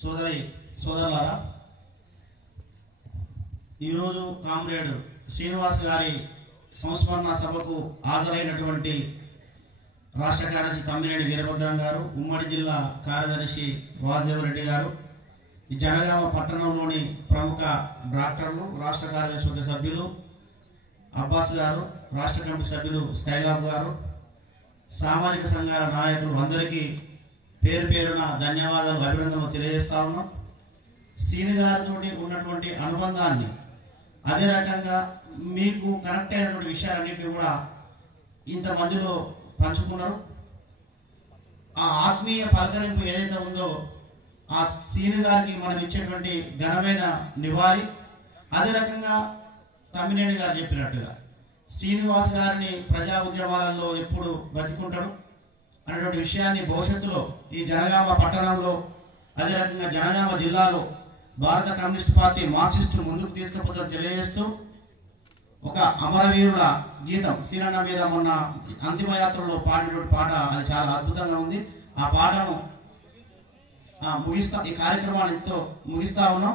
సోదరులారా, ఈరోజు కామ్రేడ్ శ్రీనివాస్ గారి సంస్మరణ సభకు హాజరైనటువంటి రాష్ట్ర కార్యదర్శి తమ్మినేని వీరభద్రం గారు, ఉమ్మడి జిల్లా కార్యదర్శి వాసుదేవరెడ్డి గారు, ఈ జనగామ పట్టణంలోని ప్రముఖ డాక్టర్లు, రాష్ట్ర కార్యదర్శి వర్గ సభ్యులు అబ్బాస్ గారు, రాష్ట్ర కమిటీ సభ్యులు స్కైలాబ్ గారు, సామాజిక సంఘాల నాయకులు అందరికీ పేరు పేరున ధన్యవాదాలు, అభినందనలు తెలియజేస్తా ఉన్నాం. సీని గారితో ఉన్నటువంటి అనుబంధాన్ని, అదే రకంగా మీకు కనెక్ట్ అయినటువంటి విషయాలన్నింటినీ కూడా ఇంతమందిలో పంచుకున్నారు. ఆ ఆత్మీయ పలకరింపు ఏదైతే ఉందో ఆ సీని గారికి మనం ఇచ్చేటువంటి ఘనమైన నివాళి. అదే రకంగా తమ్మినేని గారు చెప్పినట్టుగా శ్రీనివాస్ గారిని ప్రజా ఉద్యమాలలో ఎప్పుడు బతికుంటాడు అనేటువంటి విషయాన్ని భవిష్యత్తులో ఈ జనగామ పట్టణంలో, అదే రకంగా జనగామ జిల్లాలో భారత కమ్యూనిస్ట్ పార్టీ మార్క్సిస్టు ముందుకు తీసుకుపోతుందని తెలియజేస్తూ ఒక అమరవీరుల గీతం సీనన్న మీద మొన్న అంతిమయాత్రలో పాడినటువంటి పాట, అది చాలా అద్భుతంగా ఉంది. ఆ పాటను ఈ కార్యక్రమాన్ని ముగిస్తా ఉన్నాం.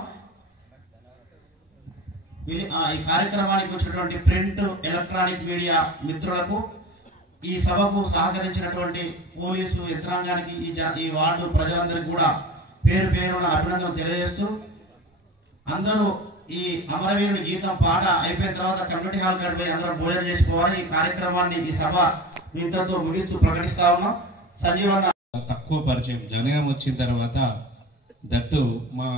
ఈ కార్యక్రమానికి వచ్చినటువంటి ప్రింట్, ఎలక్ట్రానిక్ మీడియా మిత్రులకు, ఈ సభకు సహకరించినటువంటి పోలీసు యంత్రాంగానికి, ఈ వార్డు ప్రజలందరికీ కూడా పేరు పేరున అభినందనలు తెలియజేస్తూ, అందరూ ఈ అమరవీరుడి గీతం పాట అయిపోయిన తర్వాత కమ్యూనిటీ హాల్ గడిపోయి అందరం భోజనం చేసుకోవాలి. ఈ కార్యక్రమాన్ని, ఈ సభ ఇంతతో ముగిస్తూ ప్రకటిస్తా ఉన్నాం. సంజీవన్న తక్కువ పరిచయం జనగాం వచ్చిన తర్వాత, దట్టు మా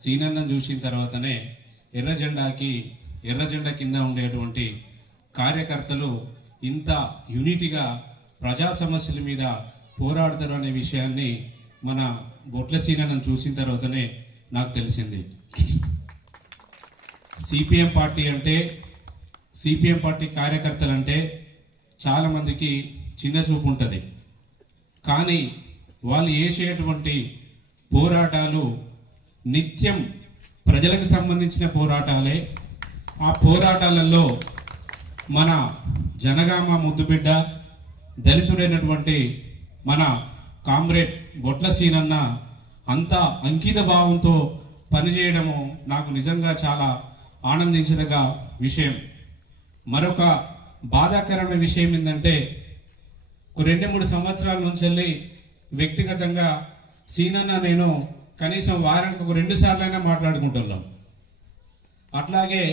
సీనన్నను చూసిన తర్వాతనే ఎర్ర జెండా కింద ఉండేటువంటి కార్యకర్తలు ఇంత యూనిటీగా ప్రజా సమస్యల మీద పోరాడతారు అనే విషయాన్ని మన బొట్ల సీనన్నను చూసిన తర్వాతనే నాకు తెలిసింది. సిపిఎం పార్టీ కార్యకర్తలంటే చాలా మందికి చిన్న చూపు ఉంటుంది. కానీ వాళ్ళు చేసేటువంటి పోరాటాలు నిత్యం ప్రజలకు సంబంధించిన పోరాటాలే. ఆ పోరాటాలలో మన జనగామ ముద్దుబిడ్డ, దళితుడైనటువంటి మన కామ్రేడ్ బొట్ల సీనన్న అంత అంకిత భావంతో పనిచేయడము నాకు నిజంగా చాలా ఆనందించదగ్గ విషయం. మరొక బాధాకరమైన విషయం ఏంటంటే, 2-3 సంవత్సరాల నుంచి వ్యక్తిగతంగా సీనన్న నేను కనీసం వారానికి 2 సార్లైనా మాట్లాడుకుంటున్నాం. అట్లాగే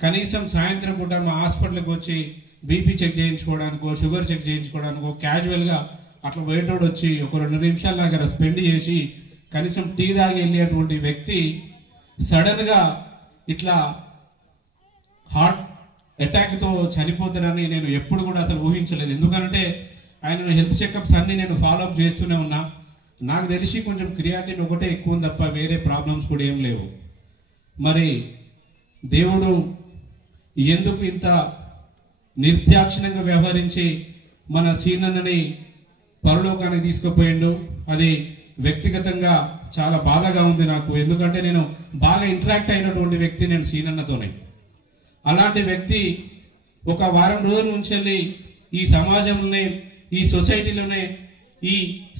కనీసం సాయంత్రం పూట మా హాస్పిటల్కి వచ్చి బీపీ చెక్ చేయించుకోవడానికో, షుగర్ చెక్ చేయించుకోవడానికో క్యాజువల్గా అట్లా బయటోడు వచ్చి ఒక 2 నిమిషాల దగ్గర స్పెండ్ చేసి కనీసం టీ తాగి వెళ్ళేటువంటి వ్యక్తి సడన్గా ఇట్లా హార్ట్ అటాక్తో చనిపోతాడని నేను ఎప్పుడు కూడా అసలు ఊహించలేదు. ఎందుకంటే ఆయన హెల్త్ చెకప్స్ అన్ని నేను ఫాలోఅప్ చేస్తూనే ఉన్నా. నాకు తెలిసి కొంచెం క్రియాటిన్ ఒకటే ఎక్కువ ఉంది తప్ప వేరే ప్రాబ్లమ్స్ కూడా ఏం లేవు. మరి దేవుడు ఎందుకు ఇంత నిర్దాక్షిణ్యంగా వ్యవహరించి మన సీనన్నని పరలోకానికి తీసుకుపోయిండు, అది వ్యక్తిగతంగా చాలా బాధగా ఉంది నాకు. ఎందుకంటే నేను బాగా ఇంటరాక్ట్ అయినటువంటి వ్యక్తి నేను సీనన్నతోనే. అలాంటి వ్యక్తి ఒక వారం రోజుల నుంచి ఈ సమాజంలోనే, ఈ సొసైటీలోనే ఈ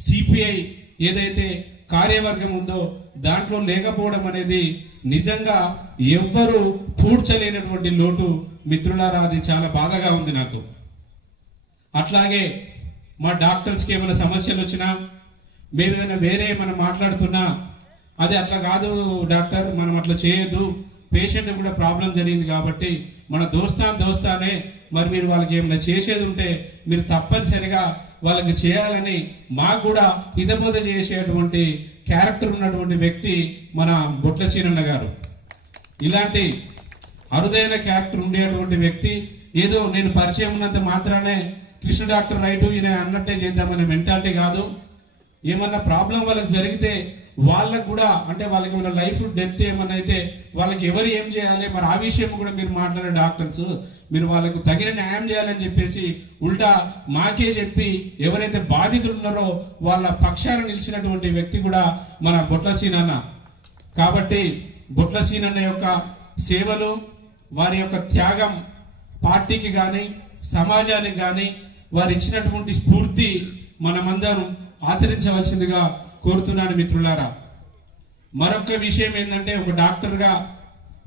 సిపిఐ ఏదైతే కార్యవర్గం ఉందో దాంట్లో లేకపోవడం అనేది నిజంగా ఎవ్వరూ పూడ్చలేనటువంటి లోటు మిత్రులారా. అది చాలా బాధగా ఉంది నాకు. అట్లాగే మా డాక్టర్స్కి ఏమైనా సమస్యలు వచ్చినా, మేము ఏదైనా వేరే మనం మాట్లాడుతున్నా, అది అట్లా కాదు డాక్టర్, మనం అట్లా చేయొద్దు, పేషెంట్ కూడా ప్రాబ్లం జరిగింది కాబట్టి మన దోస్తానే మరి మీరు వాళ్ళకి ఏమైనా చేసేది ఉంటే మీరు తప్పనిసరిగా వాళ్ళకి చేయాలని మాకు కూడా హితబోధ చేసేటువంటి క్యారెక్టర్ ఉన్నటువంటి వ్యక్తి మన బొట్ల సీనన్న గారు. ఇలాంటి అరుదైన క్యారెక్టర్ ఉండేటువంటి వ్యక్తి ఏదో నేను పరిచయం ఉన్నంత మాత్రానే కృష్ణ డాక్టర్ రైటు ఈయన అన్నట్టే చేద్దామనే మెంటాలిటీ కాదు. ఏమన్నా ప్రాబ్లం వాళ్ళకి జరిగితే వాళ్ళకు కూడా, అంటే వాళ్ళకి ఏమైనా లైఫ్ డెత్ ఏమన్నా అయితే వాళ్ళకి ఎవరు ఏం చేయాలి, మరి ఆ విషయం కూడా మీరు మాట్లాడే డాక్టర్స్, మీరు వాళ్ళకు తగిన న్యాయం చేయాలని చెప్పేసి ఉల్టా మాకే చెప్పి ఎవరైతే బాధితులు ఉన్నారో వాళ్ళ పక్షాన నిలిచినటువంటి వ్యక్తి కూడా మన బొట్ల సీనన్న. కాబట్టి బొట్ల సీనన్న యొక్క సేవలు, వారి యొక్క త్యాగం పార్టీకి కానీ సమాజానికి కానీ వారు ఇచ్చినటువంటి స్ఫూర్తి మనమందరం ఆచరించవలసిందిగా కోరుతున్నాను మిత్రులారా. మరొక విషయం ఏంటంటే, ఒక డాక్టర్గా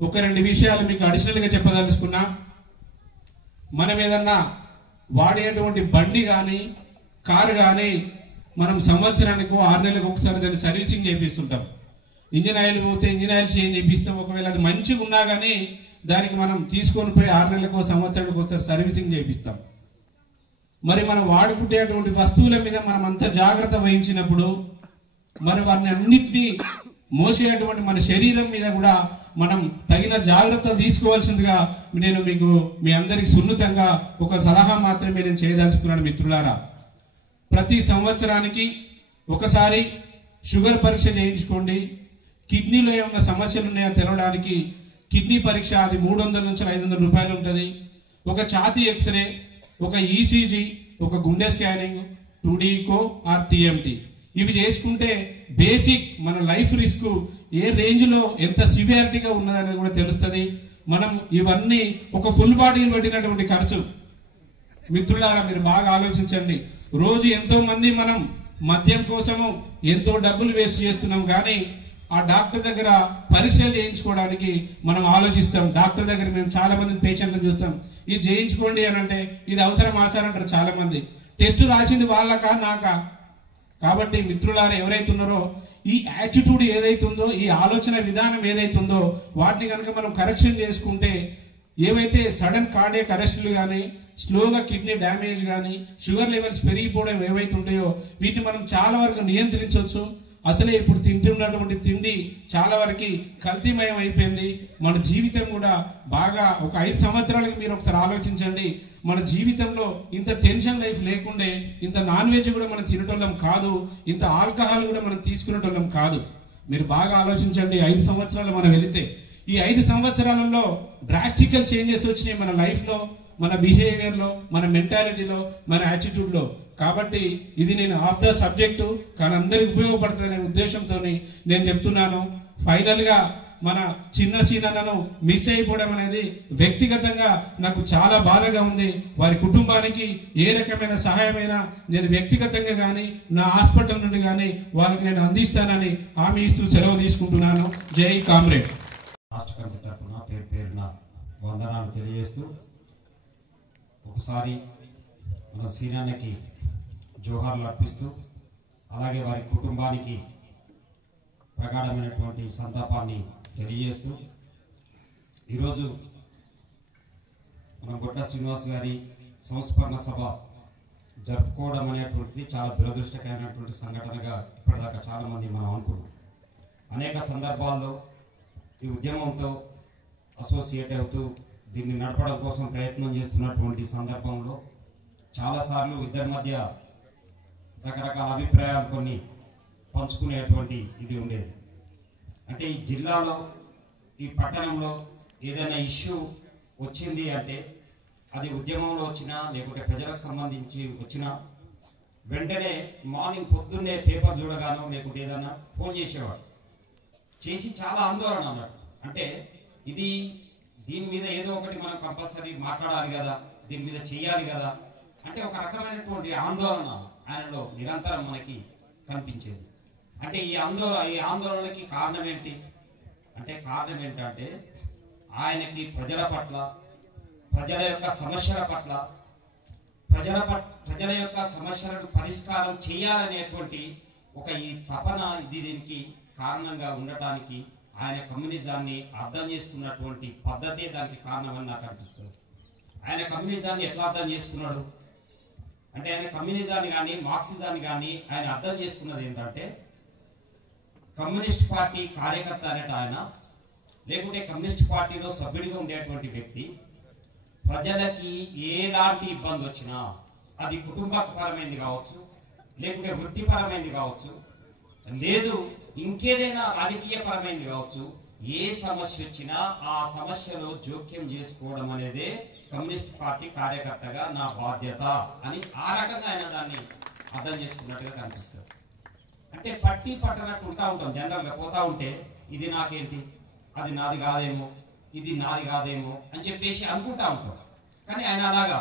ఒక 2 విషయాలు మీకు అడిషనల్గా చెప్పదలుచుకున్నా. మనం ఏదన్నా వాడేటువంటి బండి కానీ కారు కానీ మనం సంవత్సరానికి 6 నెలలకు ఒకసారి దాన్ని సర్వీసింగ్ చేపిస్తుంటాం. ఇంజిన్ ఆయిల్ పోతే ఇంజిన్ ఆయిల్ చేంజ్ చేపిస్తాం. ఒకవేళ అది మంచిగా ఉన్నా కానీ దానికి మనం తీసుకొని పోయి 6 నెలలకు సంవత్సరానికి ఒకసారి సర్వీసింగ్ చేపిస్తాం. మరి మనం వాడుకునేటువంటి వస్తువుల మీద మనం అంత జాగ్రత్త వహించినప్పుడు మరి వారిని అన్నిటినీ మోసేటువంటి మన శరీరం మీద కూడా మనం తగిన జాగ్రత్త తీసుకోవాల్సిందిగా నేను మీకు మీ అందరికి సున్నితంగా ఒక సలహా మాత్రమే నేను చేయదలుచుకున్నాను. మిత్రులారా, ప్రతి సంవత్సరానికి ఒకసారి షుగర్ పరీక్ష చేయించుకోండి. కిడ్నీలో ఏమైనా సమస్యలు ఉన్నాయో తెలవడానికి కిడ్నీ పరీక్ష, అది 300 నుంచి 500 రూపాయలు ఉంటుంది. ఒక ఛాతీ ఎక్స్రే, ఒక ఈసీజీ, ఒక గుండె scanning, 2D eco are TMT, ఇవి చేసుకుంటే బేసిక్ మన లైఫ్ రిస్క్ ఏ రేంజ్ లో ఎంత సివియారిటీగా ఉన్నదనేది కూడా తెలుస్తుంది. మనం ఇవన్నీ ఒక ఫుల్ బాడీని పెట్టినటువంటి ఖర్చు. మిత్రులారా, మీరు బాగా ఆలోచించండి. రోజు ఎంతో మంది మనం మద్యం కోసము ఎంతో డబ్బులు వేస్ట్ చేస్తున్నాం, కానీ ఆ డాక్టర్ దగ్గర పరీక్షలు చేయించుకోవడానికి మనం ఆలోచిస్తాం. డాక్టర్ దగ్గర మేము చాలా మంది పేషెంట్లను చూస్తాం. ఇది చేయించుకోండి అని అంటే ఇది అవసరం ఆసారంటారు చాలా మంది. టెస్ట్ రాసింది వాళ్ళకా నాకా? కాబట్టి మిత్రులారా, ఎవరైతే ఉన్నారో ఈ యాటిట్యూడ్ ఏదైతుందో, ఈ ఆలోచన విధానం ఏదైతుందో వాటిని కనుక మనం కరెక్షన్ చేసుకుంటే ఏవైతే సడన్ కార్డియాక్ అరెస్టులు కానీ, స్లోగా కిడ్నీ డ్యామేజ్ కానీ, షుగర్ లెవెల్స్ పెరిగిపోవడం ఏవైతే ఉంటాయో వీటిని మనం చాలా వరకు నియంత్రించవచ్చు. అసలే ఇప్పుడు తింటున్నటువంటి తిండి చాలా వరకు కల్తీమయం అయిపోయింది. మన జీవితం కూడా బాగా ఒక 5 సంవత్సరాలకి మీరు ఒకసారి ఆలోచించండి. మన జీవితంలో ఇంత టెన్షన్ లైఫ్ లేకుండే, ఇంత నాన్ వెజ్ కూడా మనం తినటోళ్ళం కాదు, ఇంత ఆల్కహాల్ కూడా మనం తీసుకునేటోళ్ళం కాదు. మీరు బాగా ఆలోచించండి. 5 సంవత్సరాలు మనం వెళితే ఈ 5 సంవత్సరాలలో డ్రాస్టికల్ చేంజెస్ వచ్చినాయి మన లైఫ్ లో, మన బిహేవియర్ లో, మన మెంటాలిటీలో, మన యాటిట్యూడ్ లో. కాబట్టి ఇది నేను ఆఫ్ ద సబ్జెక్టు కానీ అందరికి ఉపయోగపడుతుందనే ఉద్దేశంతో నేను చెప్తున్నాను. ఫైనల్ గా మన చిన్న సీనన్నను మిస్ అయిపోవడం అనేది వ్యక్తిగతంగా నాకు చాలా బాధగా ఉంది. వారి కుటుంబానికి ఏ రకమైన సహాయమైనా నేను వ్యక్తిగతంగా కానీ నా హాస్పిటల్ నుండి కానీ వాళ్ళకి నేను అందిస్తానని హామీ ఇస్తూ సెలవు తీసుకుంటున్నాను. జై కామ్రేడ్. రాష్ట్ర కమిటీ తరఫున పేరు పేరున వందనాలు తెలియజేస్తూ ఒకసారి మన సీనాన్నకి జోహార్లు అర్పిస్తూ అలాగే వారి కుటుంబానికి ప్రగాఢమైనటువంటి సంతాపాన్ని తెలియజేస్తూ ఈరోజు మన గొడ్డ శ్రీనివాస్ గారి సంస్మరణ సభ జరుపుకోవడం అనేటువంటిది చాలా దురదృష్టకరమైనటువంటి సంఘటనగా ఇప్పటిదాకా చాలామంది మనం అనుకున్నాం. అనేక సందర్భాల్లో ఈ ఉద్యమంతో అసోసియేట్ అవుతూ దీన్ని నడపడం కోసం ప్రయత్నం చేస్తున్నటువంటి సందర్భంలో చాలాసార్లు ఇద్దరి మధ్య రకరకాల అభిప్రాయాలు కొన్ని పంచుకునేటువంటి ఇది ఉండేది. అంటే ఈ జిల్లాలో, ఈ పట్టణంలో ఏదైనా ఇష్యూ వచ్చింది అంటే అది ఉద్యమంలో వచ్చినా లేకుంటే ప్రజలకు సంబంధించి వచ్చినా వెంటనే మార్నింగ్ పొద్దున్నే పేపర్ చూడగానో లేకుంటే ఏదైనా ఫోన్ చేసేవాడు. చేసి చాలా ఆందోళన అన్నట్టు. అంటే ఇది దీని మీద ఏదో ఒకటి మనం కంపల్సరీ మాట్లాడాలి కదా, దీని మీద చెయ్యాలి కదా అంటే ఒక రకమైనటువంటి ఆందోళన ఆయనలో నిరంతరం మనకి కనిపించేది. అంటే ఈ ఆందోళనకి కారణం ఏంటి అంటే, కారణం ఏంటంటే ఆయనకి ప్రజల పట్ల, ప్రజల యొక్క సమస్యల పట్ల, ప్రజల యొక్క సమస్యలను పరిష్కారం చేయాలనేటువంటి ఒక ఈ తపన దీనికి కారణంగా ఉండటానికి ఆయన కమ్యూనిజాన్ని అర్థం చేసుకున్నటువంటి పద్ధతే దానికి కారణమని నాకు అనిపిస్తుంది. ఆయన కమ్యూనిజాన్ని ఎట్లా అర్థం చేసుకున్నాడు అంటే, ఆయన కమ్యూనిజాన్ని కానీ మార్క్సిజాన్ని కానీ ఆయన అర్థం చేసుకున్నది ఏంటంటే, కమ్యూనిస్ట్ పార్టీ కార్యకర్త అనేట ఆయన, లేకుంటే కమ్యూనిస్ట్ పార్టీలో సభ్యుడిగా ఉండేటువంటి వ్యక్తి ప్రజలకి ఎలాంటి ఇబ్బంది వచ్చినా అది కుటుంబపరమైనది కావచ్చు, లేకుంటే వృత్తిపరమైనది కావచ్చు, లేదు ఇంకేదైనా రాజకీయ పరమైనది కావచ్చు, ఏ సమస్య వచ్చినా ఆ సమస్యలో జోక్యం చేసుకోవడం అనేదే కమ్యూనిస్ట్ పార్టీ కార్యకర్తగా నా బాధ్యత అని ఆ రకంగా ఆయన దాన్ని అర్థం చేసుకున్నట్టుగా కనిపిస్తుంది. అంటే పట్టి పట్టనట్టు ఉంటాం జనరల్గా, పోతా ఉంటే ఇది నాకేంటి, అది నాది కాదేమో, ఇది నాది కాదేమో అని చెప్పేసి అనుకుంటా ఉంటాం. కానీ ఆయన అలాగా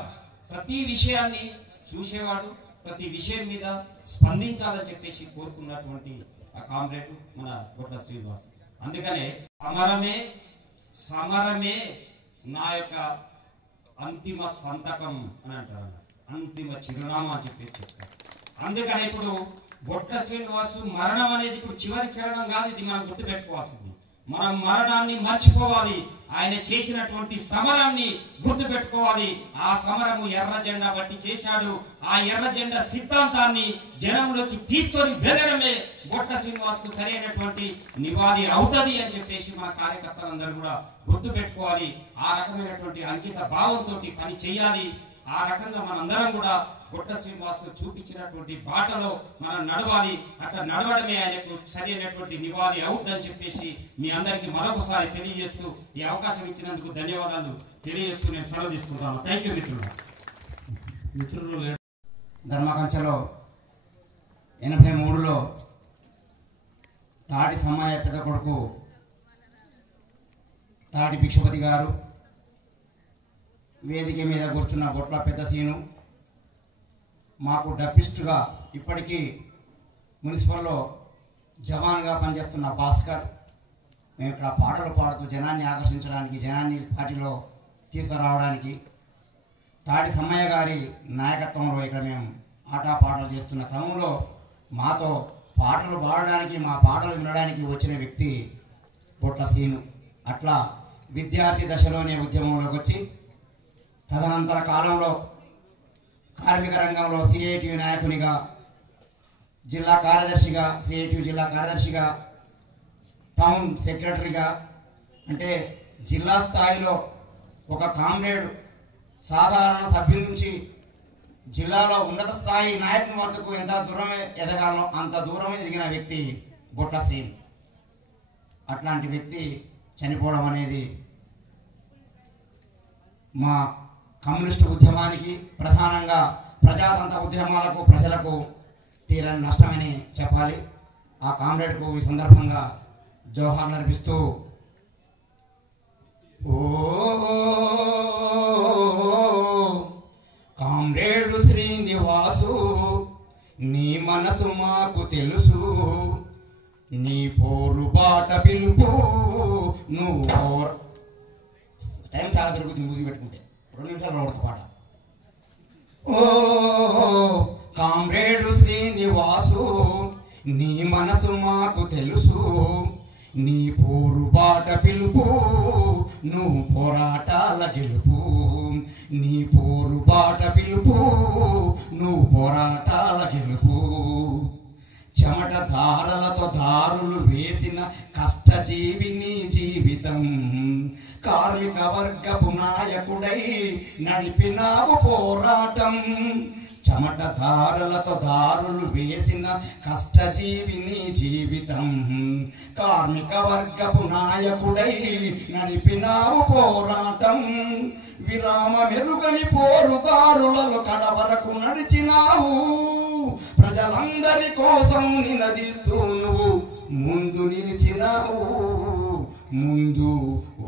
ప్రతి విషయాన్ని చూసేవాడు, ప్రతి విషయం మీద స్పందించాలని చెప్పేసి కోరుకున్నటువంటి ఆ కామ్రేడ్ మన బొట్ల శ్రీనివాస్. అందుకనే సమరమే నా యొక్క అంతిమ సంతకం అని అంటారు, అంతిమ చిరునామా అని చెప్పేసి చెప్తారు. అందుకని ఇప్పుడు బొట్ల శ్రీనివాసు మరణం అనేది ఇప్పుడు చివరి చరణం కాదు, ఇది మనం గుర్తుపెట్టుకోవాల్సింది. మనం మరణాన్ని మర్చిపోవాలి, ఆయన చేసినటువంటి సమరాన్ని గుర్తు పెట్టుకోవాలి. ఆ సమరము ఎర్ర జెండా బట్టి చేశాడు. ఆ ఎర్ర జెండా సిద్ధాంతాన్ని జనంలోకి తీసుకొని వెళ్ళడమే బొట్ల శ్రీనివాస్ కు సరైనటువంటి నివాళి అవుతుంది అని చెప్పేసి మన కార్యకర్తలందరూ కూడా గుర్తు పెట్టుకోవాలి. ఆ రకమైనటువంటి అంకిత భావంతో పని చేయాలి. ఆ రకంగా మనందరం కూడా బొట్ల శ్రీనివాస్ చూపించినటువంటి బాటలో మనం నడవాలి. అట్లా నడవడమే ఆయనకు సరైనటువంటి నివాళి అవుద్దని చెప్పేసి మీ అందరికీ మరొకసారి తెలియజేస్తూ ఈ అవకాశం ఇచ్చినందుకు ధన్యవాదాలు తెలియజేస్తూ నేను సెలవు తీసుకుంటాను. థ్యాంక్ యూ మిత్రులు. ధర్మకంచలో 83లో తాటి సమ్మయ్య పెద్ద కొడుకు తాటి భిక్షపతి గారు, వేదిక మీద కూర్చున్న బొట్ల పెద్ద సీను, మాకు డప్పిస్టుగా ఇప్పటికీ మున్సిపల్లో జవాన్గా పనిచేస్తున్న భాస్కర్, మేము ఇక్కడ పాటలు పాడుతూ జనాన్ని ఆకర్షించడానికి, జనాన్ని పార్టీలో తీసుకురావడానికి తాటి సమ్మయ్య గారి నాయకత్వంలో ఇక్కడ మేము ఆటపాటలు చేస్తున్న క్రమంలో మాతో పాటలు పాడడానికి, మా పాటలు వినడానికి వచ్చిన వ్యక్తి బొట్ల సీను. అట్లా విద్యార్థి దశలోనే ఉద్యమంలోకి వచ్చి తదనంతర కాలంలో కార్మిక రంగంలో సిఐటియు నాయకునిగా, జిల్లా కార్యదర్శిగా, సిఐటియు జిల్లా కార్యదర్శిగా, టౌన్ సెక్రటరీగా, అంటే జిల్లా స్థాయిలో ఒక కామ్రేడ్ సాధారణ సభ్యుల నుంచి జిల్లాలో ఉన్నత స్థాయి నాయకుని వద్దకు ఎంత దూరమే ఎదగాలో అంత దూరమే ఎదిగిన వ్యక్తి బొట్ల సీన్. అట్లాంటి వ్యక్తి చనిపోవడం అనేది మా కమ్యూనిస్టు ఉద్యమానికి, ప్రధానంగా ప్రజాతంత్ర ఉద్యమాలకు, ప్రజలకు తీరని నష్టమని చెప్పాలి. ఆ కామ్రేడ్కు ఈ సందర్భంగా జోహార్లు అర్పిస్తూ, ఓ కామ్రేడు శ్రీనివాసు, నీ మనసు మాకు తెలుసు, నీ పోరు బాట పిలుపు నువ్వు. టైం చాలా దొరుకుతుంది మూసి పెట్టుకుంటే, 2 నిమిషాలు ఓడత పాట. ఓ కామ్రేడు శ్రీనివాసు, నీ మనసు మాకు తెలుసు, నీ పోరు బాట పిలుపు నువ్వు పోరాటాల గెలుపు, నీ పోరు బాట పిలుపు నువ్వు పోరాటాల గెలుపు. చెమట ధారలతో దారులు వేసిన కష్టజీవి నీ జీవితం, కార్మిక వర్గపు నాయకుడై నడిపినావు పోరాటం. చెమట ధారలతో దారులు వేసిన కష్టజీవి నీ జీవితం, కార్మిక వర్గపు నాయకుడై నడిపినావు పోరాటం. విరామ మెరుగని పోరుదారులలో కడవరకు నడిచినావు, ప్రజలందరి కోసం నినదిస్తూ నువ్వు ముందు నిలిచినావు, ముందు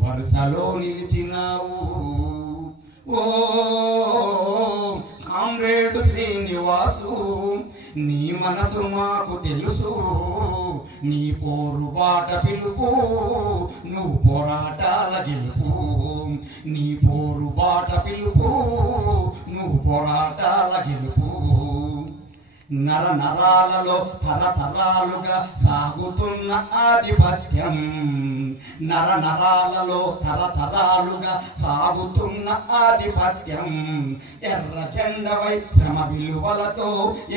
వరుసలో నిలిచినావు. ఓ కామ్రేడు శ్రీనివాసు, నీ మనసు మాకు తెలుసు, నీ పోరు బాట పిలుపు నువ్వు పోరాటాల గెలుపు, నీ పోరు బాట పిలుపు నువ్వు పోరాటాల గెలుపు. నర నరాలలో తరతరాలుగా సాగుతున్న ఆధిపత్యం, నర నరాలలో తరతరాలుగా సాగుతున్న ఆధిపత్యం, ఎర్ర జెండవై శ్రమ విలువలతో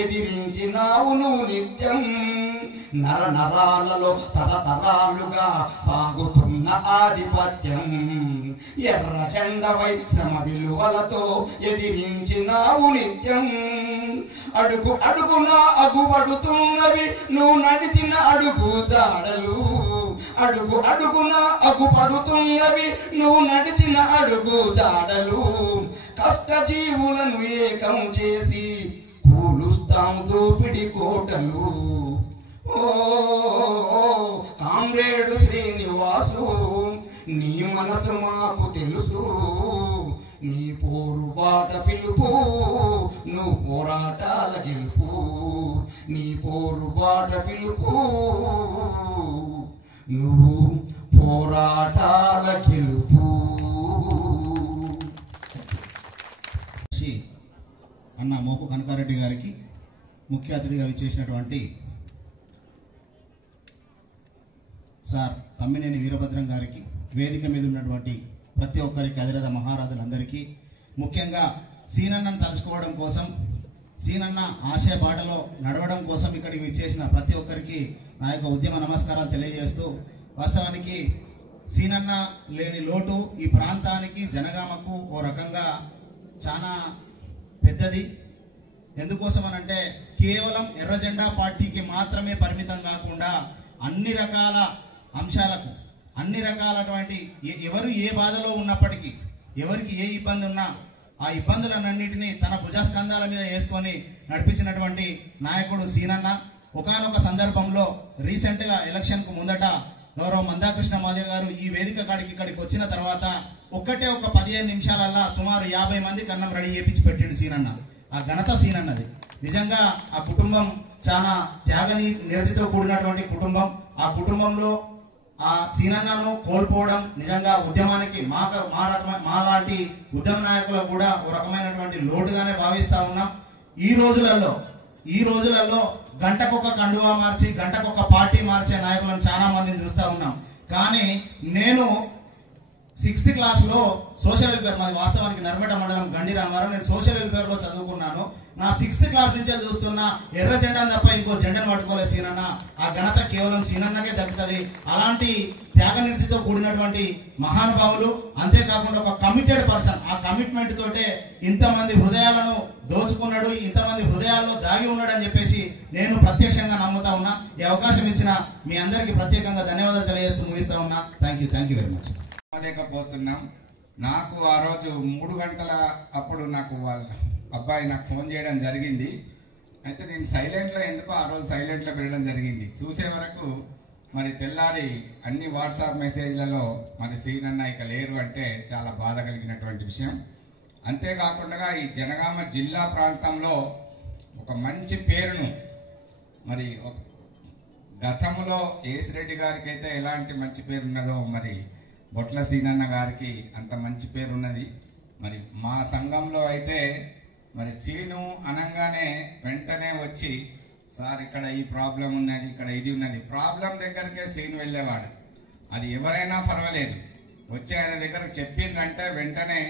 ఎదిరించినావు నువ్వు నిత్యం. నర నరాలలో తరతరాలుగా సాగుతున్న ఆధిపత్యం, ఎర్ర జెండవై శ్రమ విలువలతో ఎదిరించినావు నిత్యం. అడుగు అడుగున అగుపడుతున్నవి నువ్వు నడిచిన అడుగు జాడలు, అడుగు అడుగున అగుపడుతున్నవి నువ్వు నడిచిన అడుగు జాడలు. కష్టజీవులను ఏకం చేసి కూలుస్తాం దోపిడి కోటలు. ఓ కామ్రేడు శ్రీనివాసు, నీ మనసు మాకు తెలుసు, నీ పోరు బాట పిలుపు నువ్వు పోరాటాల గెలుపు, నీ పోరుబాట పిలుపు నువ్వు పోరాటాల గెలుపు. అన్న మోకు కనకారెడ్డి గారికి ముఖ్య అతిథిగా విచ్చేసినటువంటి సార్ తమ్మినేని వీరభద్రం గారికి, వేదిక మీద ఉన్నటువంటి ప్రతి ఒక్కరికి, అధిరథ మహారాజులందరికీ, ముఖ్యంగా సీనన్నను తలుచుకోవడం కోసం, సీనన్న ఆశయ బాటలో నడవడం కోసం ఇక్కడికి విచ్చేసిన ప్రతి ఒక్కరికి నా యొక్క ఉద్యమ నమస్కారాలు తెలియజేస్తూ, వాస్తవానికి సీనన్న లేని లోటు ఈ ప్రాంతానికి, జనగామకు ఓ రకంగా చాలా పెద్దది. ఎందుకోసం అనంటే కేవలం ఎర్ర జెండా పార్టీకి మాత్రమే పరిమితం కాకుండా అన్ని రకాల అంశాలకు, అన్ని రకాలటువంటి ఎవరు ఏ బాధలో ఉన్నప్పటికీ, ఎవరికి ఏ ఇబ్బంది ఉన్నా ఆ ఇబ్బందులన్నింటినీ తన భుజస్కంధాల మీద వేసుకొని నడిపించినటువంటి నాయకుడు సీనన్న. ఒకానొక సందర్భంలో రీసెంట్గా ఎలక్షన్కు ముందట గౌరవ మందాకృష్ణ మాదేవ్ గారు ఈ వేదిక కాడికి ఇక్కడికి వచ్చిన తర్వాత ఒక 15 నిమిషాలల్లా సుమారు 50 మందికి అన్నం రెడీ చేపించి పెట్టిండు సీనన్న. ఆ ఘనత సీనన్నది. నిజంగా ఆ కుటుంబం చాలా నిరతితో కూడినటువంటి కుటుంబం. ఆ కుటుంబంలో ఆ సీనన్నను కోల్పోవడం నిజంగా ఉద్యమానికి మాలాంటి ఉద్యమ నాయకులకు కూడా ఒక రకమైనటువంటి లోటుగానే భావిస్తా ఉన్నాం. ఈ రోజులలో గంటకొక కండువా మార్చి, గంటకొక పార్టీ మార్చే నాయకులను చాలా మందిని చూస్తా ఉన్నాం. కానీ నేను 6th క్లాస్లో సోషల్ వెల్ఫేర్, మాది వాస్తవానికి నర్మట మండలం గండి రామారావు, నేను సోషల్ వెల్ఫేర్లో చదువుకున్నాను. నా 6th క్లాస్ నుంచే చూస్తున్నా ఎర్ర జెండాను తప్ప ఇంకో జెండాను పట్టుకోలేదు సీనన్న. ఆ ఘనత కేవలం సీనన్నకే దక్కుతుంది. అలాంటి త్యాగనిరతితో కూడినటువంటి మహానుభావులు, అంతేకాకుండా ఒక కమిటెడ్ పర్సన్. ఆ కమిట్మెంట్ తోటే ఇంతమంది హృదయాలను దోచుకున్నాడు, ఇంతమంది హృదయాల్లో దాగి ఉన్నాడు అని చెప్పేసి నేను ప్రత్యక్షంగా నమ్ముతా ఉన్నా. ఈ అవకాశం ఇచ్చిన మీ అందరికీ ప్రత్యేకంగా ధన్యవాదాలు తెలియజేస్తూ ముగిస్తా ఉన్నా. Thank you very much. లేకపోతున్నాం. నాకు ఆ రోజు 3 గంటల అప్పుడు నాకు వాళ్ళ అబ్బాయి నాకు ఫోన్ చేయడం జరిగింది. అయితే నేను సైలెంట్లో, ఎందుకో ఆ రోజు సైలెంట్లో పెట్టడం జరిగింది. చూసే వరకు మరి తెల్లారి అన్ని వాట్సాప్ మెసేజ్లలో మరి శ్రీనన్న ఇక లేరు అంటే చాలా బాధ కలిగినటువంటి విషయం. అంతేకాకుండా ఈ జనగామ జిల్లా ప్రాంతంలో ఒక మంచి పేరును, మరి గతంలో ఏసిరెడ్డి గారికి అయితే ఎలాంటి మంచి పేరు ఉన్నదో మరి బొట్ల సీనన్న గారికి అంత మంచి పేరు ఉన్నది. మరి మా సంఘంలో అయితే మరి సీను అనగానే వెంటనే వచ్చి, సార్ ఇక్కడ ఈ ప్రాబ్లం ఉన్నది, ఇక్కడ ఇది ఉన్నది, ప్రాబ్లం దగ్గరకే సీను వెళ్ళేవాడు. అది ఎవరైనా పర్వాలేదు, వచ్చి ఆయన దగ్గరకు చెప్పిందంటే వెంటనే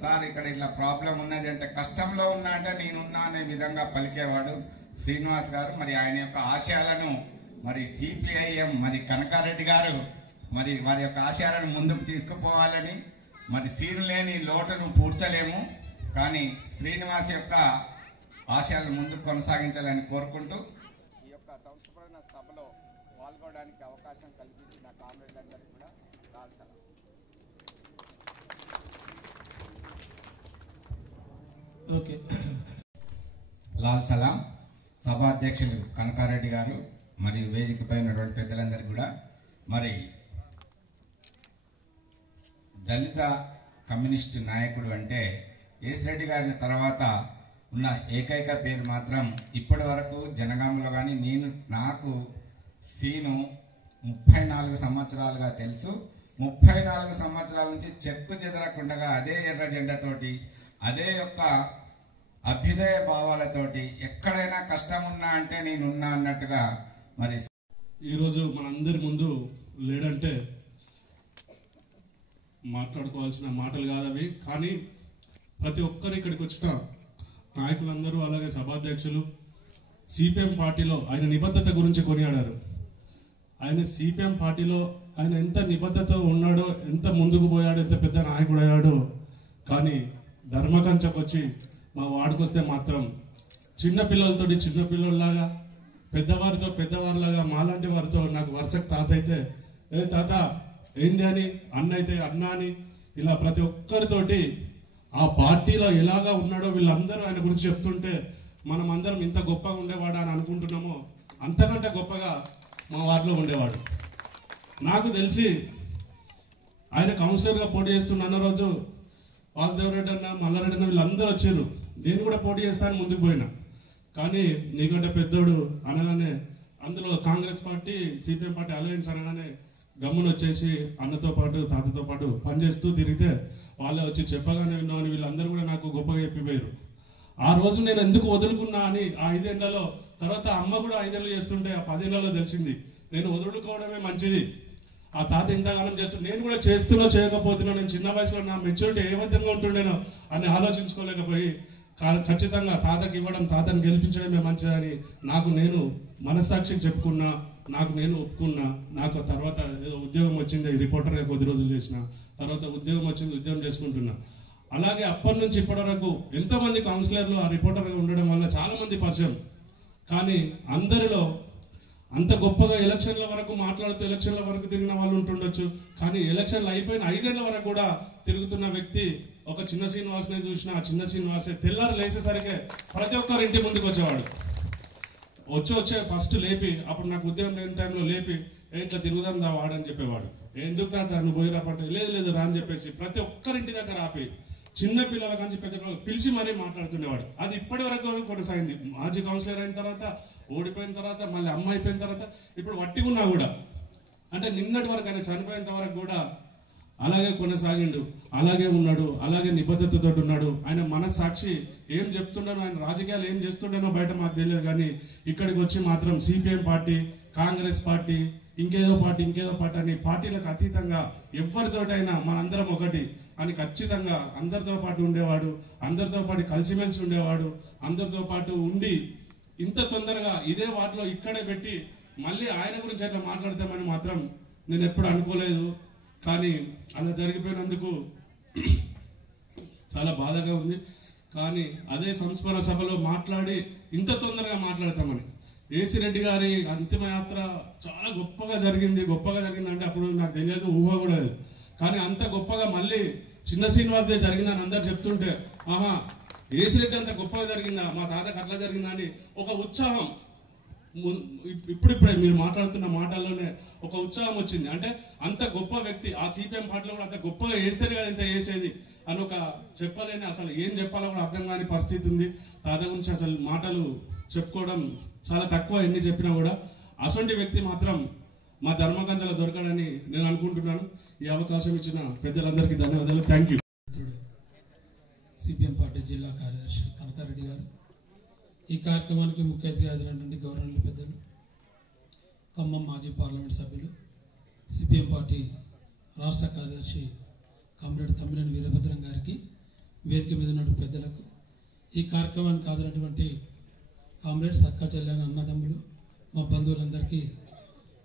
సార్ ఇక్కడ ఇట్లా ప్రాబ్లం ఉన్నది అంటే, కష్టంలో ఉన్నా అంటే నేనున్నా అనే విధంగా పలికేవాడు శ్రీనివాస్ గారు. మరి ఆయన యొక్క ఆశయాలను మరి సిపిఐఎం మరి కనకారెడ్డి గారు మరి వారి యొక్క ఆశయాలను ముందుకు తీసుకుపోవాలని, మరి సీను లేని లోటును పూడ్చలేము, కానీ శ్రీనివాస్ యొక్క ఆశయాలను ముందుకు కొనసాగించాలని కోరుకుంటూ ఈ యొక్క సంస్మరణ సభలో పాల్గొనడానికి అవకాశం కల్పించిన కామ్రేడ్లందరికీ కూడా లాల్ సలాం. ఓకే, లాల్ సలాం. సభాధ్యక్షులు కనకారెడ్డి గారు మరియు వేదికపై ఉన్నటువంటి పెద్దలందరికీ కూడా, మరి దళిత కమ్యూనిస్టు నాయకుడు అంటే ఏసిరెడ్డి గారిని తర్వాత ఉన్న ఏకైక పేరు మాత్రం ఇప్పటి వరకు జనగామలో కానీ నాకు సీను 34 సంవత్సరాలుగా తెలుసు. 34 సంవత్సరాల నుంచి చెక్కు చెదరకుండా అదే ఎర్ర జెండాతోటి, అదే యొక్క అభ్యుదయ భావాలతోటి ఎక్కడైనా కష్టం ఉన్నా అంటే నేనున్నా అన్నట్టుగా మరి ఈరోజు మనందరి ముందు లేడంటే మాట్లాడుకోవాల్సిన మాటలు కాదవి. కానీ ప్రతి ఒక్కరు ఇక్కడికి వచ్చిన నాయకులందరూ, అలాగే సభాధ్యక్షులు, సిపిఎం పార్టీలో ఆయన నిబద్ధత గురించి కొనియాడారు. ఆయన సిపిఎం పార్టీలో ఆయన ఎంత నిబద్ధత ఉన్నాడో, ఎంత ముందుకు పోయాడో, ఎంత పెద్ద నాయకుడు అయ్యాడో. కానీ ధర్మకంచకు వచ్చి మా వాడికి వస్తే మాత్రం చిన్నపిల్లలతోటి చిన్నపిల్లల్లాగా, పెద్దవారితో పెద్దవారిలాగా, మాలాంటి వారితో, నాకు వరుసకు తాత అయితే ఏ తాత ఏంది అని, అన్న అయితే అన్న అని, ఇలా ప్రతి ఒక్కరితోటి ఆ పార్టీలో ఎలాగా ఉన్నాడో వీళ్ళందరూ ఆయన గురించి చెప్తుంటే మనం అందరం ఇంత గొప్పగా ఉండేవాడు అని అనుకుంటున్నామో అంతకంటే గొప్పగా మా వార్డులో ఉండేవాడు. నాకు తెలిసి ఆయన కౌన్సిలర్గా పోటీ చేస్తున్న రోజు వాసుదేవ్ రెడ్డి అన్న, మల్లారెడ్డి అన్న వీళ్ళందరూ వచ్చారు. నేను కూడా పోటీ చేస్తాను ముందుకు పోయినా. కానీ నీకంటే పెద్దోడు అనగానే అందులో Congress party CPM party alliance అనగానే గమ్మున వచ్చేసి అన్నతో పాటు తాతతో పాటు పనిచేస్తూ తిరిగితే వాళ్ళే వచ్చి చెప్పగానే విన్నామని వీళ్ళందరూ కూడా నాకు గొప్పగా చెప్పిపోయారు. ఆ రోజు నేను ఎందుకు వదులుకున్నా అని ఆ 5 ఏళ్లలో, తర్వాత అమ్మ కూడా 5 ఏళ్ళు చేస్తుంటే ఆ 10 ఏళ్లలో తెలిసింది నేను వదులుకోవడమే మంచిది. ఆ తాత ఇంతగానం చేస్తూ నేను కూడా చేస్తున్నా చేయకపోతున్నా, నేను చిన్న వయసులో నా మెచ్యూరిటీ ఏ విధంగా ఉంటుండేనో అని ఆలోచించుకోలేకపోయి ఖచ్చితంగా తాతకి ఇవ్వడం, తాతని గెలిపించడమే మంచిదని నాకు నేను మనస్సాక్షికి చెప్పుకున్నా, నాకు నేను ఒప్పుకున్నా. నాకు తర్వాత ఏదో ఉద్యోగం వచ్చింది, రిపోర్టర్గా కొద్ది రోజులు చేసిన తర్వాత ఉద్యోగం వచ్చింది, ఉద్యోగం చేసుకుంటున్నా. అలాగే అప్పటి నుంచి ఇప్పటి వరకు ఎంతోమంది కౌన్సిలర్లు ఆ రిపోర్టర్గా ఉండడం వల్ల చాలా మంది పరిచయం. కానీ అందరిలో అంత గొప్పగా ఎలక్షన్ల వరకు మాట్లాడుతూ ఎలక్షన్ల వరకు తిరిగిన వాళ్ళు ఉంటుండొచ్చు, కానీ ఎలక్షన్లు అయిపోయిన 5 ఏళ్ల వరకు కూడా తిరుగుతున్న వ్యక్తి ఒక చిన్న శ్రీనివాసనే చూసిన. ఆ చిన్న శ్రీనివాసే తెల్లారు లేచేసరికి ప్రతి ఒక్కరు ఇంటి ముందుకు వచ్చేవాడు. వచ్చే ఫస్ట్ లేపి, అప్పుడు నాకు ఉద్యోగం లేని టైంలో లేపి ఇట్లా తిరుగుదాం దా వాడని చెప్పేవాడు. ఎందుకు తాత నువ్వు పోయి రాపంటే లేదు రా అని చెప్పేసి ప్రతి ఒక్కరింటి దగ్గర ఆపి చిన్న పిల్లల కానీ పెద్ద పిల్లలు పిలిచి మరీ మాట్లాడుతుండేవాడు. అది ఇప్పటి వరకు కొనసాగింది. మాజీ కౌన్సిలర్ అయిన తర్వాత, ఓడిపోయిన తర్వాత, మళ్ళీ అమ్మ అయిపోయిన తర్వాత, ఇప్పుడు వట్టి ఉన్నా కూడా అంటే నిన్నటి వరకు ఆయన చనిపోయేంత వరకు కూడా అలాగే కొనసాగిండు, అలాగే ఉన్నాడు, అలాగే నిబద్ధతతో ఉన్నాడు. ఆయన మనస్సాక్షి ఏం చెప్తుండనో, ఆయన రాజకీయాలు ఏం చేస్తుండనో బయట మాకు తెలియదు, కానీ ఇక్కడికి వచ్చి మాత్రం సిపిఎం పార్టీ, కాంగ్రెస్ పార్టీ, ఇంకేదో పార్టీ అని పార్టీలకు అతీతంగా ఎవరితోటైనా మనందరం ఒకటి అని ఖచ్చితంగా అందరితో పాటు ఉండేవాడు, అందరితో పాటు కలిసిమెలిసి ఉండేవాడు, అందరితో పాటు ఉండి ఇంత తొందరగా ఇదే వాటిలో ఇక్కడే పెట్టి మళ్ళీ ఆయన గురించి అట్లా మాట్లాడతామని మాత్రం నేను ఎప్పుడు అనుకోలేదు. కానీ అలా జరిగిపోయినందుకు చాలా బాధగా ఉంది. కానీ అదే సంస్మరణ సభలో మాట్లాడి ఇంత తొందరగా మాట్లాడతామని, ఏసీ రెడ్డి గారి అంతిమయాత్ర చాలా గొప్పగా జరిగింది అంటే అప్పుడు నాకు తెలియదు, ఊహ కూడా లేదు. కానీ అంత గొప్పగా మళ్ళీ చిన్న శ్రీనివాస్ దే జరిగిందని అందరు చెప్తుంటే, ఆహా ఏసీ రెడ్డి అంత గొప్పగా జరిగిందా, మా తాతకు అట్లా జరిగిందా అని ఒక ఉత్సాహం ఇప్పుడిప్పుడే మీరు మాట్లాడుతున్న మాటల్లోనే ఒక ఉత్సాహం వచ్చింది. అంటే అంత గొప్ప వ్యక్తి ఆ సిపిఎం పార్టీలో కూడా అంత గొప్పగా వేస్తేనే కదా ఇంత వేసేది అని ఒక చెప్పలేని, అసలు ఏం చెప్పాలో కూడా అర్థం కాని పరిస్థితి ఉంది. తాత గురించి అసలు మాటలు చెప్పుకోవడం చాలా తక్కువ, ఎన్ని చెప్పినా కూడా. అసొంటి వ్యక్తి మాత్రం మా ధర్మకంచలో దొరకడని నేను అనుకుంటున్నాను. ఈ అవకాశం ఇచ్చిన పెద్దలందరికీ ధన్యవాదాలు. Thank you. సిపిఎం పార్టీ జిల్లా కార్యదర్శి కనకారెడ్డి గారు, ఈ కార్యక్రమానికి ముఖ్య అతిథి అయినటువంటి గౌరవనీయులు పెద్దలు ఖమ్మం మాజీ పార్లమెంట్ సభ్యులు, సిపిఎం పార్టీ రాష్ట్ర కార్యదర్శి కామ్రేడ్ తమ్మినేని వీరభద్రం గారికి, వేదిక మీద ఉన్న పెద్దలకు, ఈ కార్యక్రమానికి హాజరైనటువంటి కామ్రేడ్స్, అక్క చెల్లెని, అన్నదమ్ములు, మా బంధువులందరికీ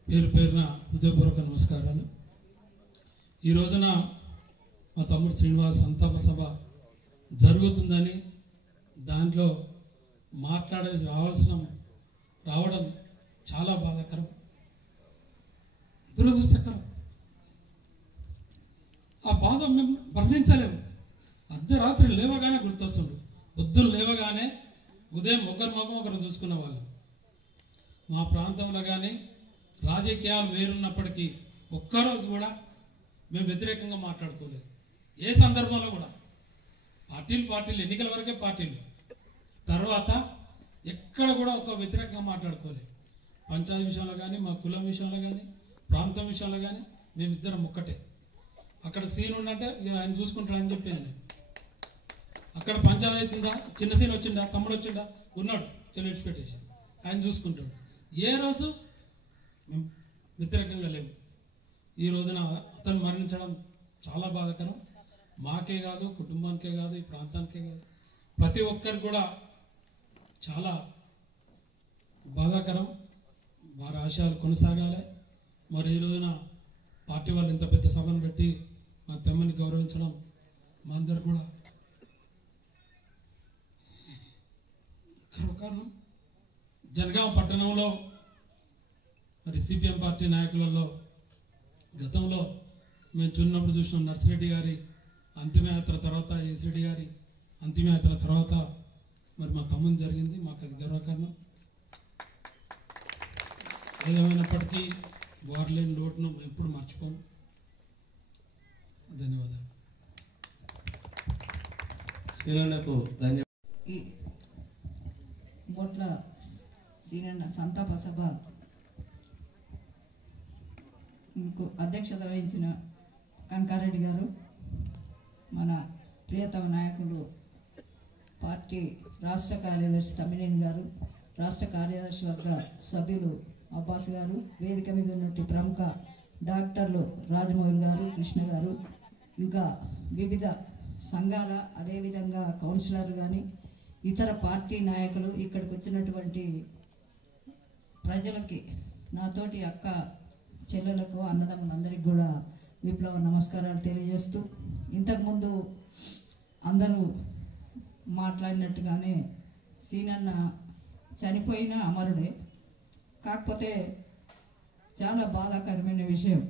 పేరు పేరున హృదయపూర్వక నమస్కారాలు. ఈ రోజున మా తమ్ముడు శ్రీనివాస్ సంతాప సభ జరుగుతుందని దాంట్లో రావడం చాలా బాధాకరం, దురదృష్టకరం. ఆ బాధ మేము వర్ణించలేము. అర్ధరాత్రి లేవగానే గుర్తొస్తుంది. పొద్దున్న లేవగానే ఉదయం ఒకరి ముఖం ఒకరు చూసుకున్న వాళ్ళు. మా ప్రాంతంలో కానీ రాజకీయాలు వేరున్నప్పటికీ ఒక్కరోజు కూడా మేము వ్యతిరేకంగా మాట్లాడుకోలేదు. ఏ సందర్భంలో కూడా పార్టీలు ఎన్నికల వరకే పార్టీలు, తర్వాత ఎక్కడ కూడా ఒక వ్యతిరేకంగా మాట్లాడుకోలేదు. పంచాయతీ విషయంలో కానీ, మా కులం విషయంలో కానీ, ప్రాంతం విషయంలో కానీ మేమిద్దరం ఒక్కటే. అక్కడ సీన్ ఉండంటే ఆయన చూసుకుంటాడని చెప్పాను నేను. అక్కడ పంచాయతీ అవుతుందా, చిన్న సీన్ వచ్చిందా, తమ్ముడు వచ్చిందా, ఉన్నాడు, చెల్లి పెట్టేసి ఆయన చూసుకుంటాడు. ఏ రోజు మేము వ్యతిరేకంగా లేవు. ఈ రోజున అతను మరణించడం చాలా బాధాకరం. మాకే కాదు, కుటుంబానికే కాదు, ఈ ప్రాంతానికే కాదు, ప్రతి ఒక్కరికి కూడా చాలా బాధాకరం. వారి ఆశయాలు కొనసాగాలి. మరి ఈ రోజున పార్టీ వాళ్ళు ఇంత పెద్ద సభను పెట్టి మా తమ్ముని గౌరవించడం మా అందరు కూడా గర్వకారణం. జనగామ పట్టణంలో మరి సిపిఎం పార్టీ నాయకులలో గతంలో మేము చూసినప్పుడు చూసిన నర్సిరెడ్డి గారి అంతిమయాత్ర తర్వాత, ఏసిరెడ్డి గారి అంతిమయాత్ర తర్వాత మరి మా తమ్ముని జరిగింది. మాకు అది గర్వకారణం. ఏదేమైనప్పటికీ వారు లేని లోటును ఎప్పుడు మర్చిపోము. ధన్యవాదాలు. బొట్ల సీనన్న సంతాప సభ అధ్యక్షత వహించిన కనకారెడ్డి గారు, మన ప్రియతమ నాయకులు పార్టీ రాష్ట్ర కార్యదర్శి తమ్మినేని గారు, రాష్ట్ర కార్యదర్శి వర్గ సభ్యులు అబ్బాస్ గారు, వేదిక మీద ఉన్నట్టు ప్రముఖ డాక్టర్లు రాజమౌళి గారు, కృష్ణ గారు, ఇంకా వివిధ సంఘాల అదేవిధంగా కౌన్సిలర్లు కానీ ఇతర పార్టీ నాయకులు, ఇక్కడికి వచ్చినటువంటి ప్రజలకి, నాతోటి అక్క చెల్లెలకు అన్నదమ్ములందరికీ కూడా విప్లవ నమస్కారాలు తెలియజేస్తూ, ఇంతకుముందు అందరూ మాట్లాడినట్టుగానే సీనన్న చనిపోయిన అమరుడే. కాకపోతే చాలా బాధాకరమైన విషయం,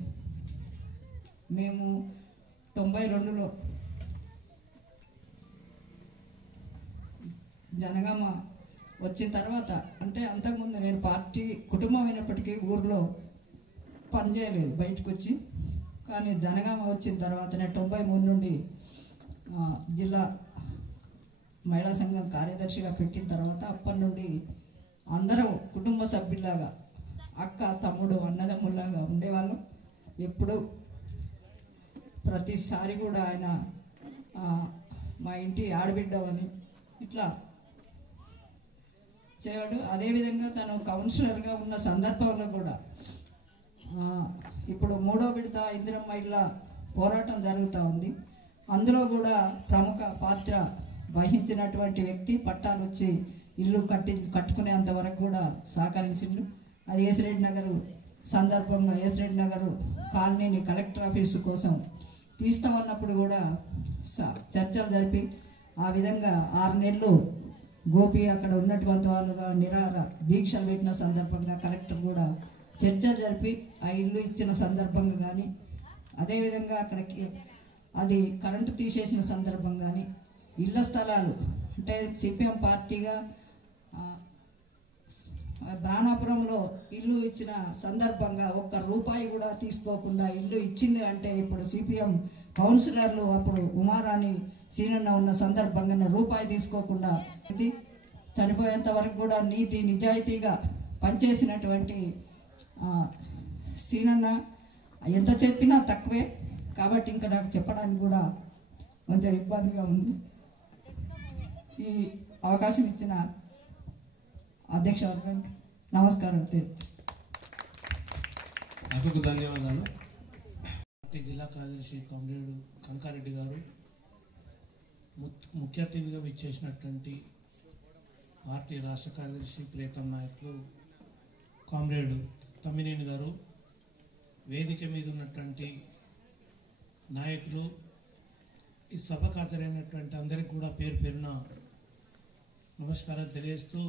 మేము 92లో జనగామ వచ్చిన తర్వాత, అంటే అంతకుముందు నేను పార్టీ కుటుంబం అయినప్పటికీ ఊర్లో పనిచేయలేదు, బయటకు వచ్చి. కానీ జనగామ వచ్చిన తర్వాతనే 93 నుండి జిల్లా మహిళా సంఘం కార్యదర్శిగా పెట్టిన తర్వాత అప్పటి నుండి అందరం కుటుంబ సభ్యులాగా, అక్క తమ్ముడు అన్నదమ్ముల్లాగా ఉండేవాళ్ళం. ఎప్పుడు ప్రతిసారి కూడా ఆయన మా ఇంటి ఆడబిడ్డ అని ఇట్లా చేయడు. అదేవిధంగా తను కౌన్సిలర్గా ఉన్న సందర్భంలో కూడా ఇప్పుడు 3వ విడత ఇందిరమ్మ ఇళ్ళ పోరాటం జరుగుతూ ఉంది. అందులో కూడా ప్రముఖ పాత్ర వహించినటువంటి వ్యక్తి, పట్టాలు వచ్చి ఇల్లు కట్టుకునేంత వరకు కూడా సహకరించిండు. అది ఏసిరెడ్డి నగర్ సందర్భంగా ఏసిరెడ్డి నగర్ కాలనీని కలెక్టర్ ఆఫీసు కోసం తీస్తామన్నప్పుడు కూడా చర్చలు జరిపి ఆ విధంగా 6 నెలలు గోపి అక్కడ ఉన్నటువంటి వాళ్ళుగా నిరాహార దీక్షలు పెట్టిన సందర్భంగా కలెక్టర్ కూడా చర్చలు జరిపి ఆ ఇల్లు ఇచ్చిన సందర్భంగా కానీ, అదేవిధంగా అక్కడికి అది కరెంటు తీసేసిన సందర్భం కానీ, ఇళ్ల స్థలాలు అంటే సిపిఎం పార్టీగా బ్రాహ్మణపురంలో ఇల్లు ఇచ్చిన సందర్భంగా ₹1 కూడా తీసుకోకుండా ఇల్లు ఇచ్చింది అంటే ఇప్పుడు సిపిఎం కౌన్సిలర్లు అప్పుడు ఉమారాణి సీనన్న ఉన్న సందర్భంగా ₹1 తీసుకోకుండా చనిపోయేంత వరకు కూడా నీతి నిజాయితీగా పనిచేసినటువంటి సీనన్న ఎంత చెప్పినా తక్కువే. కాబట్టి ఇంకా నాకు చెప్పడానికి కూడా కొంచెం ఇబ్బందిగా ఉంది. ఈ అవకాశం ఇచ్చిన అధ్యక్ష వర్గానికి నమస్కారం. అక్కకు ధన్యవాదాలు. జిల్లా కార్యదర్శి కామ్రేడ్ కనకారెడ్డి గారు, ముఖ్య అతిథిగా విచ్చేసినటువంటి పార్టీ రాష్ట్ర కార్యదర్శి ప్రియతమ నాయకులు కామ్రేడ్ తమ్మినేని గారు, వేదిక మీద ఉన్నటువంటి నాయకులు, ఈ సభకు హాజరైనటువంటి అందరికీ కూడా పేరు పేరున నమస్కారాలు తెలియజేస్తూ,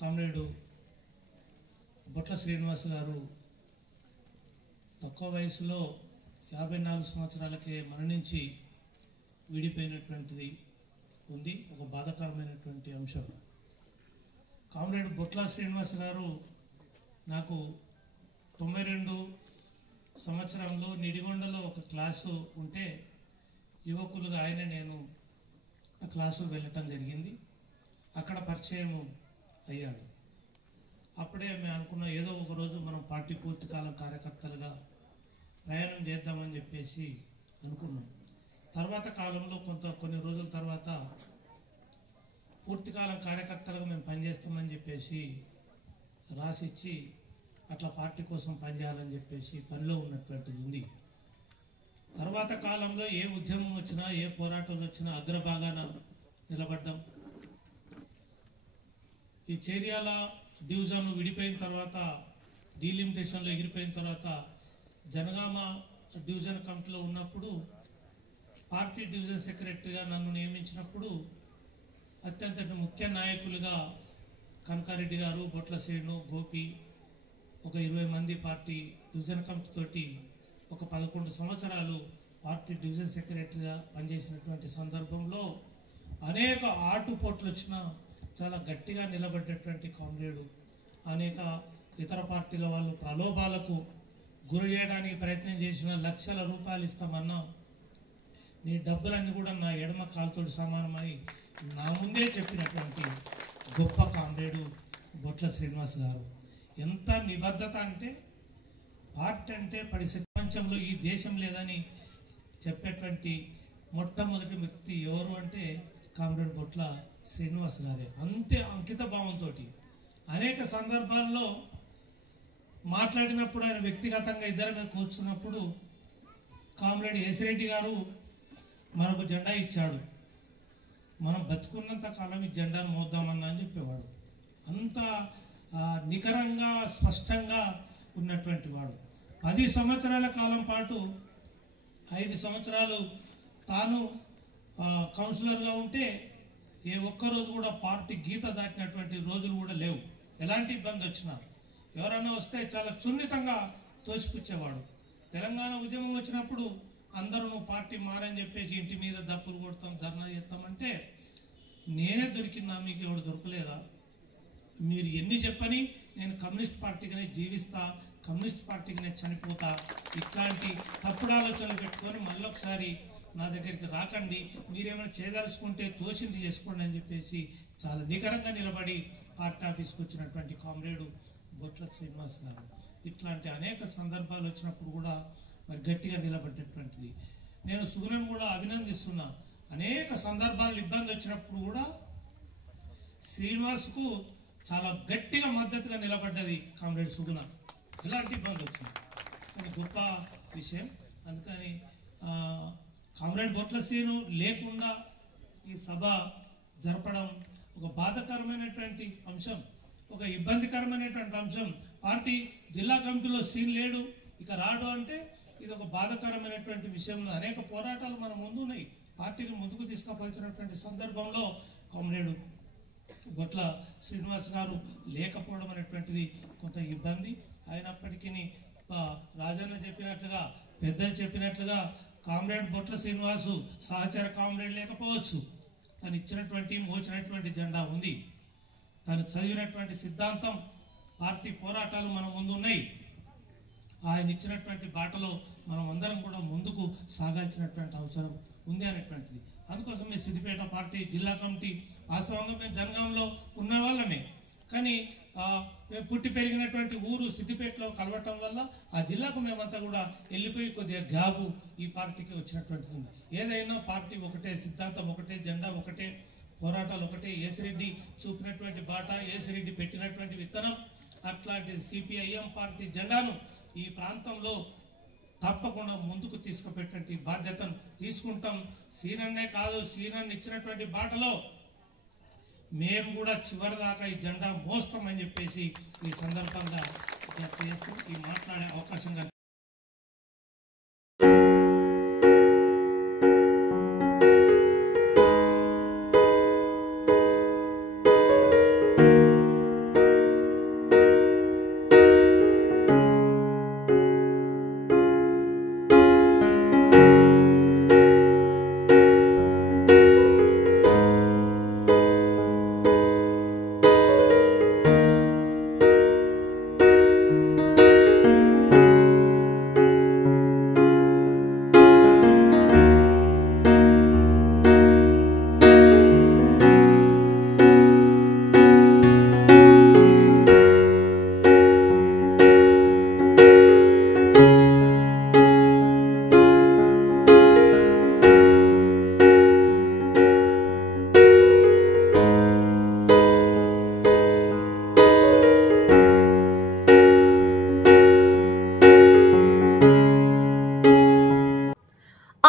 కామ్రేడు బొట్ల శ్రీనివాస్ గారు తక్కువ వయసులో 54 సంవత్సరాలకే మరణించి విడిపోయినటువంటిది ఉంది, ఒక బాధాకరమైనటువంటి అంశం. కామ్రేడ్ బొట్ల శ్రీనివాస్ గారు నాకు 92 సంవత్సరంలో నిడిగొండలో ఒక క్లాసు ఉంటే యువకులుగా ఆయన నేను ఆ క్లాసు వెళ్ళటం జరిగింది. అక్కడ పరిచయం అయ్యాడు. అప్పుడే మేము అనుకున్న ఏదో ఒక రోజు మనం పార్టీ పూర్తికాలం కార్యకర్తలుగా ప్రయాణం చేద్దామని చెప్పేసి అనుకున్నాం. తర్వాత కాలంలో కొన్ని రోజుల తర్వాత పూర్తికాలం కార్యకర్తలుగా మేము పనిచేస్తామని చెప్పేసి రాసిచ్చి అట్లా పార్టీ కోసం పనిచేయాలని చెప్పేసి పనిలో ఉన్నటువంటిది ఉంది. తర్వాత కాలంలో ఏ ఉద్యమం వచ్చినా ఏ పోరాటం వచ్చినా అగ్రభాగాన నిలబడ్డాం. ఈ చేర్యాల డివిజన్ విడిపోయిన తర్వాత, డీలిమిటేషన్లో ఎగిరిపోయిన తర్వాత జనగామ డివిజన్ కమిటీలో ఉన్నప్పుడు పార్టీ డివిజన్ సెక్రటరీగా నన్ను నియమించినప్పుడు అత్యంత ముఖ్య నాయకులుగా కనకారెడ్డి గారు, బొట్ల శ్రీను, గోపి, ఒక 20 మంది పార్టీ డివిజన్ కమిటీ తోటి ఒక 11 సంవత్సరాలు పార్టీ డివిజన్ సెక్రటరీగా పనిచేసినటువంటి సందర్భంలో అనేక ఆటుపోట్లు వచ్చిన చాలా గట్టిగా నిలబడ్డటువంటి కామ్రేడు. అనేక ఇతర పార్టీల వాళ్ళు ప్రలోభాలకు గురి చేయడానికి ప్రయత్నం చేసిన, లక్షల రూపాయలు ఇస్తామన్నా నీ డబ్బులన్నీ కూడా నా ఎడమ కాలుతోటి సమానమని నా ముందే చెప్పినటువంటి గొప్ప కామ్రేడు బొట్ల శ్రీనివాస్ గారు. ఎంత నిబద్ధత అంటే పార్టీ అంటే ప్రపంచంలో ఈ దేశం లేదని చెప్పేటువంటి మొట్టమొదటి వ్యక్తి ఎవరు అంటే కామ్రేడ్ బొట్ల శ్రీనివాస్ గారే. అంతే అంకిత భావంతో అనేక సందర్భాల్లో మాట్లాడినప్పుడు ఆయన వ్యక్తిగతంగా ఇద్దరి మీద కూర్చున్నప్పుడు కామ్రేడ్ ఏసిరెడ్డి గారు మనకు జెండా ఇచ్చాడు, మనం బతుకున్నంత కాలం ఈ జెండాను మోద్దామన్నా అని చెప్పేవాడు. అంత నికరంగా స్పష్టంగా ఉన్నటువంటి వాడు. 10 సంవత్సరాల కాలం పాటు 5 సంవత్సరాలు తాను కౌన్సిలర్గా ఉంటే ఏ ఒక్కరోజు కూడా పార్టీ గీత దాటినటువంటి రోజులు కూడా లేవు. ఎలాంటి ఇబ్బంది వచ్చినా ఎవరన్నా వస్తే చాలా సున్నితంగా తోసిపుచ్చేవాడు. తెలంగాణ ఉద్యమం వచ్చినప్పుడు అందరూ నువ్వు పార్టీ మారని చెప్పేసి ఇంటి మీద దప్పులు కొడతాం, ధర్నా చేస్తామంటే నేనే దొరికినా, మీకు ఎవడు దొరకలేదా? మీరు ఎన్ని చెప్పని నేను కమ్యూనిస్ట్ పార్టీగానే జీవిస్తా, కమ్యూనిస్ట్ పార్టీగానే చనిపోతా, ఇట్లాంటి తప్పుడు ఆలోచనలు పెట్టుకొని మళ్ళొకసారి నా దగ్గరికి రాకండి, మీరేమైనా చేయదలుచుకుంటే తోసింది చేసుకోండి అని చెప్పేసి చాలా నికరంగా నిలబడి పార్టీ ఆఫీస్కి వచ్చినటువంటి కామ్రేడు బొట్ల శ్రీనివాస్ గారు. ఇట్లాంటి అనేక సందర్భాలు వచ్చినప్పుడు కూడా మరి గట్టిగా నిలబడ్డటువంటిది. నేను సుగుణం కూడా అభినందిస్తున్నా. అనేక సందర్భాలు ఇబ్బంది వచ్చినప్పుడు కూడా శ్రీనివాస్కు చాలా గట్టిగా మద్దతుగా నిలబడ్డది కామ్రేడ్ సుగుణ. ఎలాంటి ఇబ్బంది వచ్చింది కానీ గొప్ప విషయం. అందుకని కామ్రేడ్ బొట్ల శ్రీను లేకుండా ఈ సభ జరపడం ఒక బాధాకరమైనటువంటి అంశం, ఒక ఇబ్బందికరమైనటువంటి అంశం. పార్టీ జిల్లా కమిటీలో సీన్ లేడు, ఇక రాడు అంటే ఇది ఒక బాధాకరమైనటువంటి విషయంలో అనేక పోరాటాలు మన ముందు ఉన్నాయి. పార్టీని ముందుకు తీసుకుపోతున్నటువంటి సందర్భంలో కామ్రేడు బొట్ల శ్రీనివాస్ గారు లేకపోవడం అనేటువంటిది కొంత ఇబ్బంది. అయినప్పటికీ రాజన్న చెప్పినట్లుగా, పెద్దలు చెప్పినట్లుగా కామ్రేడ్ బొట్ల శ్రీనివాసు సహచర కామ్రేడ్ లేకపోవచ్చు, తను ఇచ్చినటువంటి మోసినటువంటి జెండా ఉంది, తను చదివినటువంటి సిద్ధాంతం, పార్టీ పోరాటాలు మన ముందు ఉన్నాయి. ఆయన ఇచ్చినటువంటి బాటలో మనం అందరం కూడా ముందుకు సాగాల్సినటువంటి అవసరం ఉంది అనేటువంటిది. అందుకోసమే సిద్దిపేట పార్టీ జిల్లా కమిటీ, వాస్తవంగా మేము జనగాంలో ఉన్న వాళ్ళమే, కానీ మేము పుట్టి పెరిగినటువంటి ఊరు సిద్దిపేటలో కలవటం వల్ల ఆ జిల్లాకు మేమంతా కూడా వెళ్ళిపోయి కొద్దిగా గ్యాబు ఈ పార్టీకి వచ్చినటువంటిది ఉంది. ఏదైనా పార్టీ ఒకటే, సిద్ధాంతం ఒకటే, జెండా ఒకటే, పోరాటాలు ఒకటే. ఏసిరెడ్డి చూపినటువంటి బాట, ఏసిరెడ్డి పెట్టినటువంటి విత్తనం, అట్లాంటి సిపిఐఎం పార్టీ జెండాను ఈ ప్రాంతంలో తప్పకుండా ముందుకు తీసుకుపెట్టే బాధ్యతను తీసుకుంటాం. సీనన్నే కాదు, సీనన్ ఇచ్చినటువంటి బాటలో మేము కూడా చివరి దాకా ఈ జెండా మోస్తామని చెప్పేసి ఈ సందర్భంగా చేస్తూ ఈ మాట్లాడే అవకాశంగా.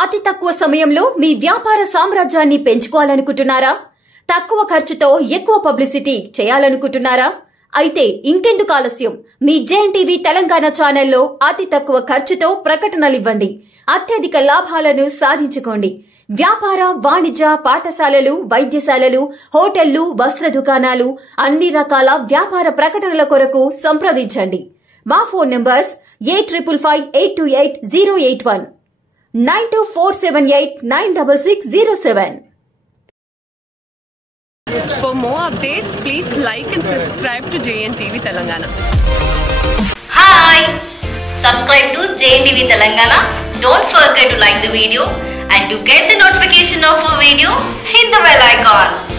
అతి తక్కువ సమయంలో మీ వ్యాపార సామ్రాజ్యాన్ని పెంచుకోవాలనుకుంటున్నారా? తక్కువ ఖర్చుతో ఎక్కువ పబ్లిసిటీ చేయాలనుకుంటున్నారా? అయితే ఇంకెందుకు ఆలస్యం, మీ జేఎన్టీవీ తెలంగాణ ఛానల్లో అతి తక్కువ ఖర్చుతో ప్రకటనలివ్వండి, అత్యధిక లాభాలను సాధించుకోండి. వ్యాపార, వాణిజ్య, పాఠశాలలు, వైద్యశాలలు, హోటళ్లు, వస్త్ర దుకాణాలు, అన్ని రకాల వ్యాపార ప్రకటనల కొరకు సంప్రదించండి. మా phone numbers 8558288081, 9247896607. For more updates, please like and subscribe to JNTV Telangana. Hi! Subscribe to JNTV Telangana. Don't forget to like the video And to get the notification of a video, hit the bell icon.